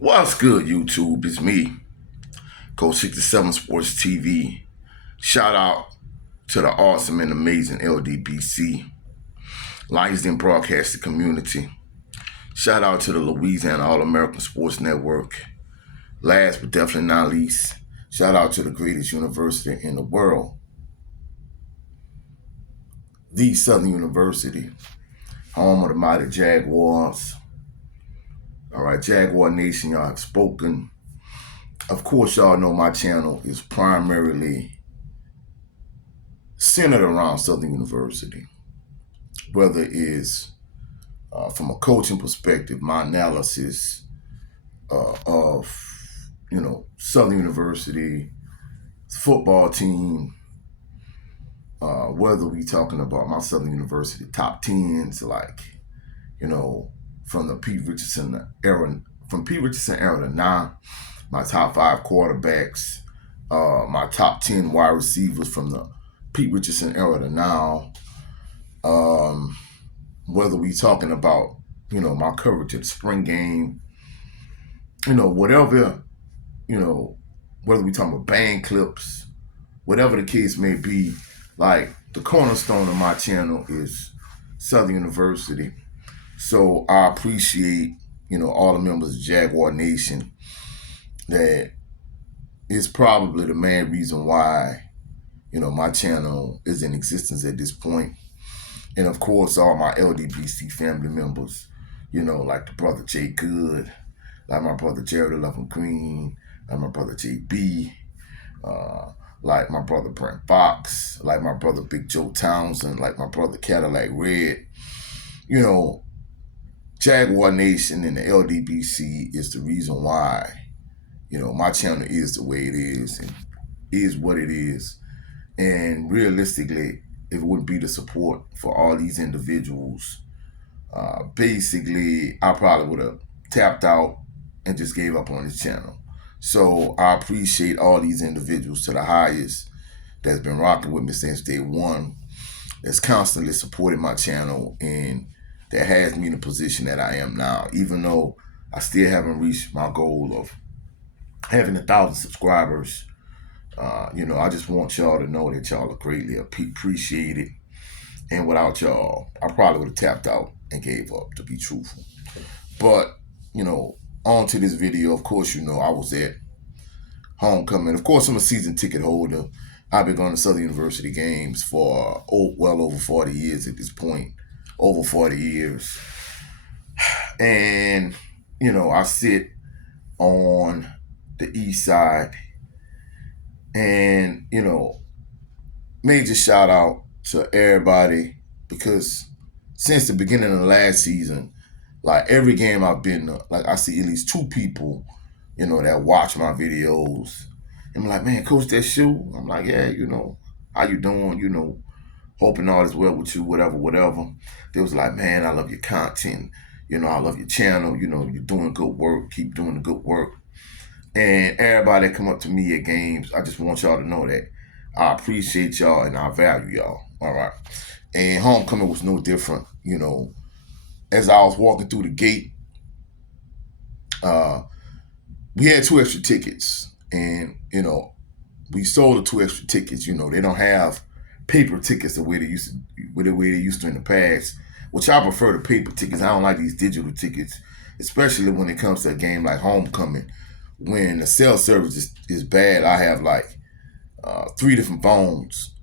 What's good, YouTube? It's me, Coach 67 Sports TV. Shout out to the awesome and amazing LDBC, Lionsden Broadcasting Community. Shout out to the Louisiana All-American Sports Network. Last but definitely not least, shout out to the greatest university in the world, the Southern University, home of the mighty Jaguars. All right, Jaguar Nation, y'all have spoken. Of course, y'all know my channel is primarily centered around Southern University, whether it is from a coaching perspective, my analysis of Southern University football team, whether we talking about my Southern University top tens, like from the Pete Richardson era, to now, my top 5 quarterbacks, my top 10 wide receivers from the Pete Richardson era to now. Whether we talking about, my coverage of the spring game, whatever, whether we talking about band clips, whatever the case may be, like the cornerstone of my channel is Southern University. So I appreciate, all the members of Jaguar Nation. That is probably the main reason why, my channel is in existence at this point. And of course, all my LDBC family members, like the brother Jay Good, like my brother Jared 11 Green, like my brother JB, like my brother Brent Fox, like my brother Big Joe Townsend, like my brother Cadillac Red. Jaguar Nation and the LDBC is the reason why, my channel is the way it is and is what it is. And realistically, if it wouldn't be the support for all these individuals, basically, I probably would have tapped out and just gave up on this channel. So I appreciate all these individuals to the highest that's been rocking with me since day one, that's constantly supporting my channel, and that has me in the position that I am now, even though I still haven't reached my goal of having 1,000 subscribers. I just want y'all to know that y'all are greatly appreciated. And without y'all, I probably would have tapped out and gave up, to be truthful. But, on to this video. Of course, I was at homecoming. Of course, I'm a season ticket holder. I've been going to Southern University games for well over 40 years at this point. Over 40 years. And, I sit on the east side. And, major shout out to everybody, because since the beginning of the last season, like every game I've been to, like I see at least 2 people, that watch my videos. And I'm like, man, Coach, that shoe? I'm like, yeah, how you doing? Hoping all is well with you, whatever. They was like, man, I love your content. I love your channel. You're doing good work. Keep doing the good work. And everybody that come up to me at games, I just want y'all to know that I appreciate y'all and I value y'all. All right. And homecoming was no different. As I was walking through the gate, we had 2 extra tickets. And, we sold the 2 extra tickets. They don't have paper tickets the way they used to in the past, which I prefer the paper tickets. I don't like these digital tickets, especially when it comes to a game like homecoming. When the cell service is bad, I have like 3 different phones.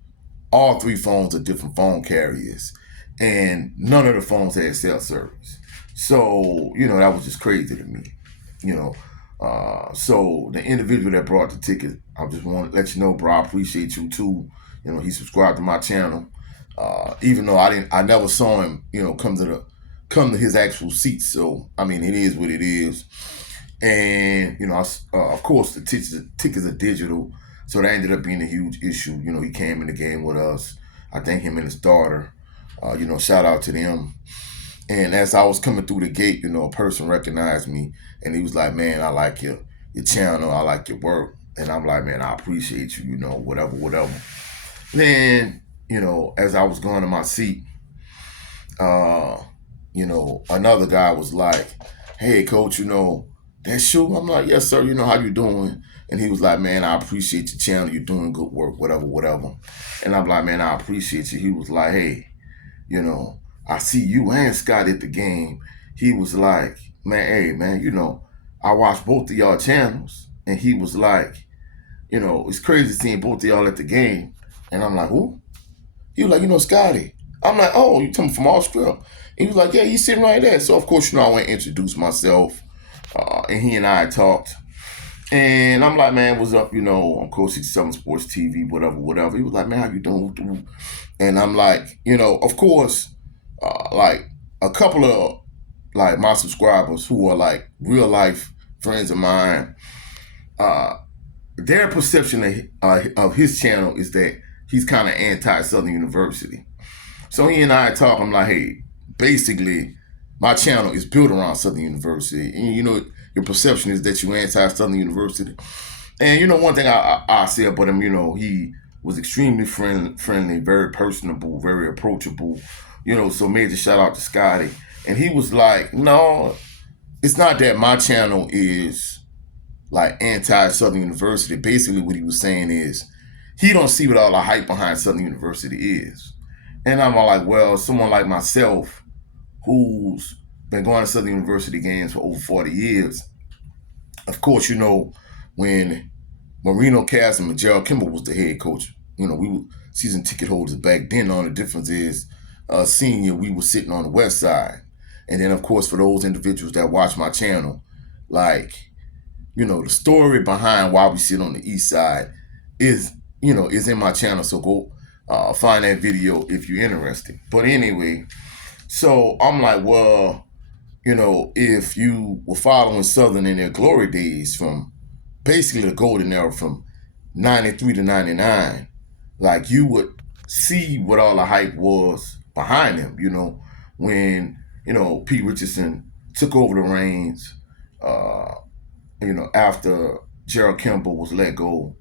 All 3 phones are different phone carriers, and none of the phones had cell service. So, that was just crazy to me. So the individual that brought the ticket, I just want to let you know, bro, I appreciate you too. He subscribed to my channel. Even though I never saw him, come to his actual seat. So, I mean, it is what it is. And, of course, the tickets are digital. So that ended up being a huge issue. He came in the game with us. I thank him and his daughter. Shout out to them. And as I was coming through the gate, a person recognized me, and he was like, man, I like your channel. I like your work. And I'm like, man, I appreciate you, whatever. Then, as I was going to my seat, another guy was like, hey, Coach, That's Shu? I'm like, yes, sir. You know, how you doing? And he was like, man, I appreciate your channel. You're doing good work, whatever, whatever. And I'm like, man, I appreciate you. He was like, hey, you know, I see you and Scott at the game. He was like, man, hey, man, you know, I watched both of y'all channels. And he was like, you know, it's crazy seeing both of y'all at the game. And I'm like, who? He was like, you know, Scotty. I'm like, oh, you coming from Australia? He was like, yeah, he's sitting right there. So, of course, you know, I went and introduced myself. And he and I talked. And I'm like, man, what's up? You know, of course, he's selling sports TV, whatever, whatever. He was like, man, how you doing? And I'm like, you know, of course, like a couple of like my subscribers who are like real life friends of mine, their perception of his channel is that he's kind of anti Southern University. So he and I talk. I'm like, hey, basically, my channel is built around Southern University, and you know, your perception is that you anti Southern University. And you know, one thing I say about him, you know, he was extremely friendly, very personable, very approachable. You know, so major shout out to Scotty. And he was like, no, it's not that my channel is like anti-Southern University. Basically what he was saying is he don't see what all the hype behind Southern University is. And I'm all like, well, someone like myself who's been going to Southern University games for over 40 years, of course, you know, when Marino Cassim and Gerald Kimball was the head coach, you know, we were season ticket holders back then. On the difference is, senior, we were sitting on the west side. And then, of course, for those individuals that watch my channel, like, you know, the story behind why we sit on the east side is, you know, is in my channel. So go find that video if you're interested. But anyway, so I'm like, well, you know, if you were following Southern in their glory days from basically the golden era from 93 to 99, like you would see what all the hype was behind them, you know, when, you know, Pete Richardson took over the reins, you know, after Gerald Kimball was let go.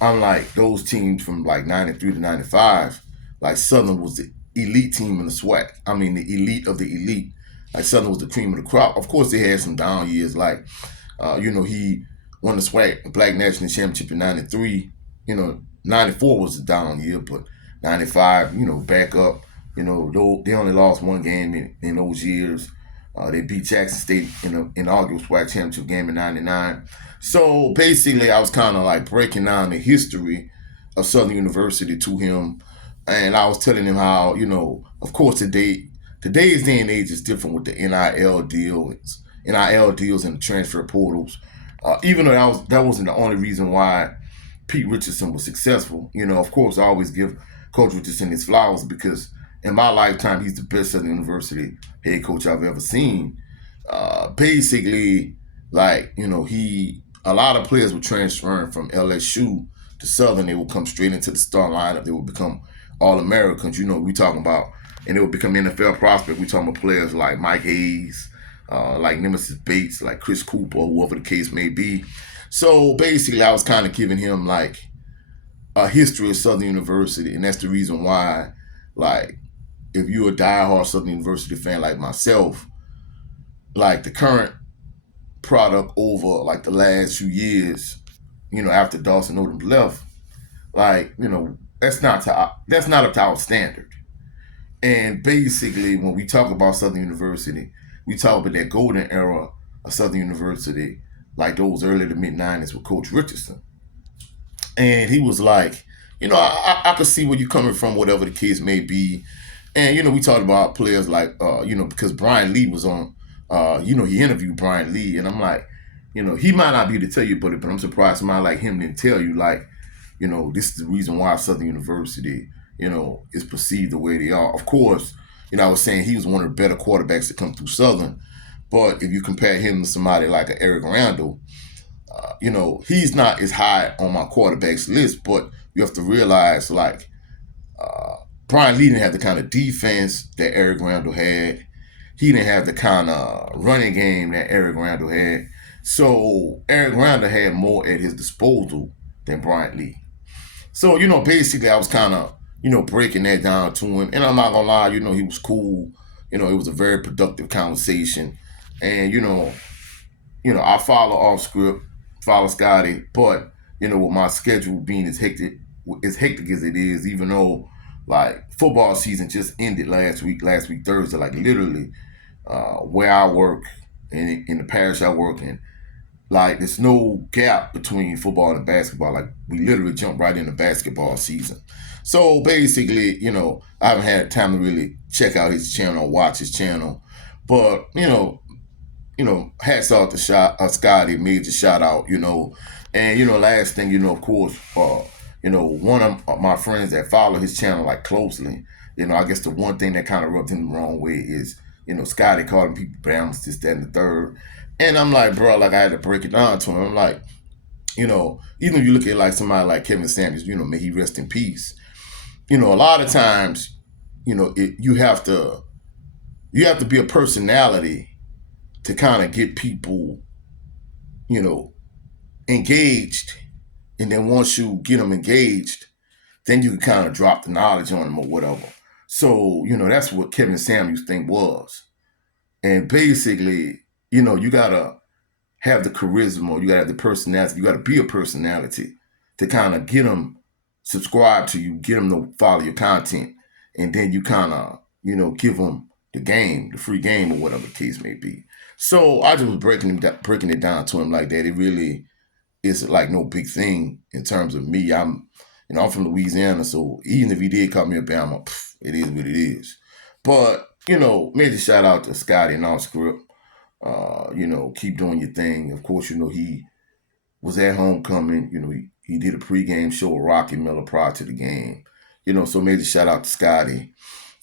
Unlike those teams from like 93 to 95, like Southern was the elite team in the SWAC. I mean, the elite of the elite. Like Southern was the cream of the crop. Of course, they had some down years. Like, you know, he won the SWAC Black National Championship in 93. You know, 94 was a down year, but 95, you know, back up. You know, they only lost one game in those years. They beat Jackson State in the inaugural SWAC championship game in 99. So basically, I was kind of like breaking down the history of Southern University to him. And I was telling him how, you know, of course, today's day and age is different with the NIL deals and the transfer portals. Even though that wasn't the only reason why Pete Richardson was successful. You know, of course, I always give Coach Richardson his flowers because in my lifetime, he's the best Southern University head coach I've ever seen. Basically, like, you know, a lot of players were transferring from LSU to Southern. They would come straight into the star lineup. They would become All-Americans. You know, we talking about, and they would become NFL prospects. We talking about players like Mike Hayes, like Nemesis Bates, like Chris Cooper, whoever the case may be. So basically, I was kind of giving him like a history of Southern University, and that's the reason why, like, if you're a diehard Southern University fan like myself, like the current product over like the last few years, you know, after Dawson Odom left, like, you know, that's not up to our standard. And basically, when we talk about Southern University, we talk about that golden era of Southern University, like those early to mid 90s with Coach Richardson. And he was like, you know, I could see where you're coming from, whatever the case may be. And, you know, we talked about players like, you know, because Brian Lee was on, you know, he interviewed Brian Lee. And I'm like, you know, he might not be able to tell you, but I'm surprised somebody like him didn't tell you, like, you know, this is the reason why Southern University, you know, is perceived the way they are. Of course, you know, I was saying he was one of the better quarterbacks to come through Southern. But if you compare him to somebody like an Eric Randall, you know, he's not as high on my quarterbacks list, but you have to realize, like, Brian Lee didn't have the kind of defense that Eric Randall had. He didn't have the kind of running game that Eric Randall had. So Eric Randall had more at his disposal than Brian Lee. So, you know, basically I was kind of, you know, breaking that down to him. And I'm not going to lie, you know, he was cool. You know, it was a very productive conversation. And, you know, I follow off script, follow Scotty, but with my schedule being as hectic as it is, even though like football season just ended last week Thursday, like literally, where I work and in the parish I work in, like there's no gap between football and basketball. Like we literally jump right into basketball season. So basically, I haven't had time to really check out his channel, watch his channel, but hats off to Scotty, major shout out, and last thing, of course, one of my friends that follow his channel like closely, I guess the one thing that kind of rubbed him the wrong way is, Scotty calling people Bams, this, that, and the third, and I'm like, bro, like I had to break it down to him. I'm like, even if you look at like somebody like Kevin Samuels, may he rest in peace. A lot of times, you have to be a personality to kind of get people, you know, engaged. And then once you get them engaged, then you can kind of drop the knowledge on them or whatever. So, that's what Kevin Samuels' thing was. And basically, you got to have the charisma, you got to have the personality, you got to be a personality to kind of get them subscribe to you, get them to follow your content. And then you kind of, give them the free game or whatever the case may be. So I just was breaking it down to him like that. It really is like no big thing in terms of me. I'm from Louisiana, so even if he did call me a Bama, it is what it is. But major shout out to Scotty and I script. Keep doing your thing. Of course, he was at homecoming. He did a pregame show with Rocky Miller prior to the game. So major shout out to Scotty.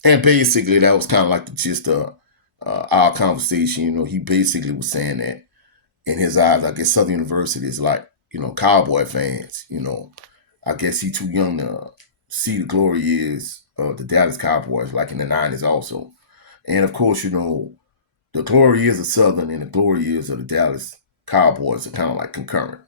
And basically, that was kind of like the gist of our conversation. He basically was saying that in his eyes, I guess Southern University is like, Cowboy fans. I guess he too young to see the glory years of the Dallas Cowboys, like in the 90s also. And of course, the glory years of Southern and the glory years of the Dallas Cowboys are kind of like concurrent.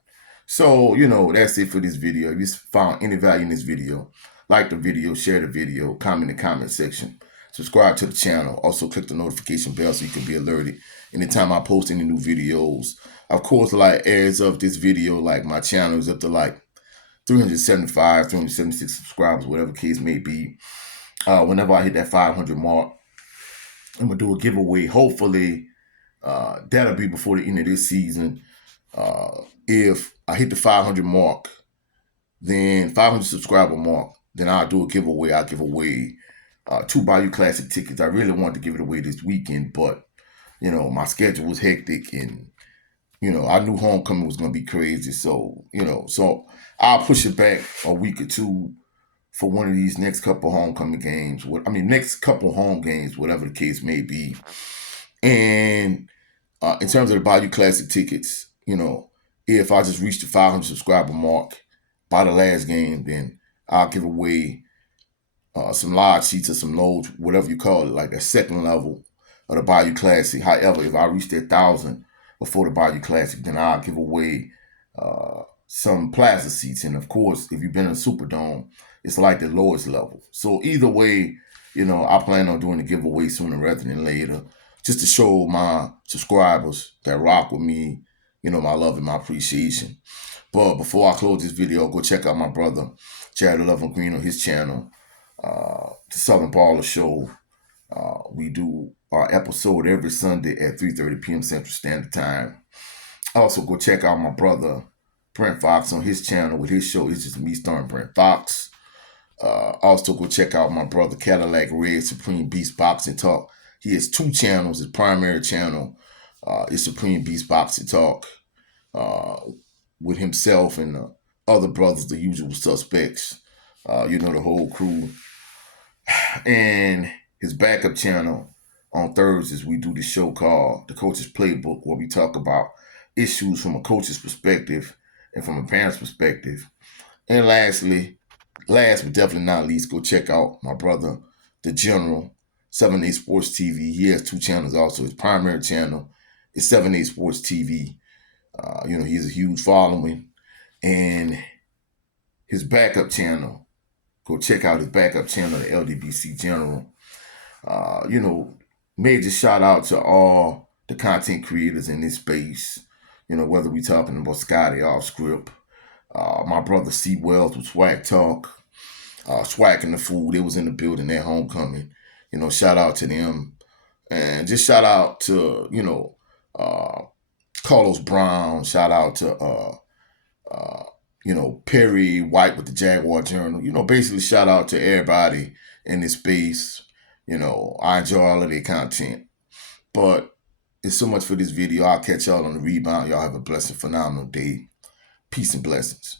So, that's it for this video. If you found any value in this video, like the video, share the video, comment in the comment section, subscribe to the channel. Also, click the notification bell so you can be alerted anytime I post any new videos. Of course, like as of this video, like my channel is up to like 375, 376 subscribers, whatever the case may be. Whenever I hit that 500 mark, I'm going to do a giveaway. Hopefully, that'll be before the end of this season. If I hit the 500 mark, then 500 subscriber mark, then I'll do a giveaway. I'll give away 2 Bayou Classic tickets. I really wanted to give it away this weekend, but, my schedule was hectic and, I knew homecoming was going to be crazy. So, so I'll push it back a week or two for one of these next couple homecoming games. Next couple home games, whatever the case may be. And in terms of the Bayou Classic tickets, if I just reach the 500 subscriber mark by the last game, then I'll give away some large seats or some loads, whatever you call it, like a second level of the Bayou Classic. However, if I reach that 1,000 before the Bayou Classic, then I'll give away some plaza seats. And of course, if you've been in a Superdome, it's like the lowest level. So either way, I plan on doing the giveaway sooner rather than later, just to show my subscribers that rock with me, my love and my appreciation. But before I close this video, go check out my brother, Jared Lovin Green, on his channel, the Southern Baller Show. We do our episode every Sunday at 3:30 p.m. Central Standard Time. Also, go check out my brother, Brent Fox, on his channel with his show. It's just me starring Brent Fox. Also, go check out my brother, Cadillac Red Supreme Beast Boxing Talk. He has 2 channels. His primary channel is Supreme Beast Boxing Talk with himself and other brothers, the usual suspects, the whole crew. And his backup channel on Thursdays, we do the show called The Coach's Playbook, where we talk about issues from a coach's perspective and from a parent's perspective. And last but definitely not least, go check out my brother, the General, 7A Sports TV. He has 2 channels also. His primary channel is 7A Sports TV. He has a huge following. And his backup channel, go check out his backup channel, the LDBC General. Major shout out to all the content creators in this space. whether we talking about Scotty off script, my brother C Wells with Swag Talk, Swag and the Food. They was in the building at homecoming. Shout out to them. And just shout out to, uh, Carlos Brown. Shout out to, Perry White with the Jaguar Journal. Basically shout out to everybody in this space. I enjoy all of their content. But it's so much for this video. I'll catch y'all on the rebound. Y'all have a blessed, phenomenal day. Peace and blessings.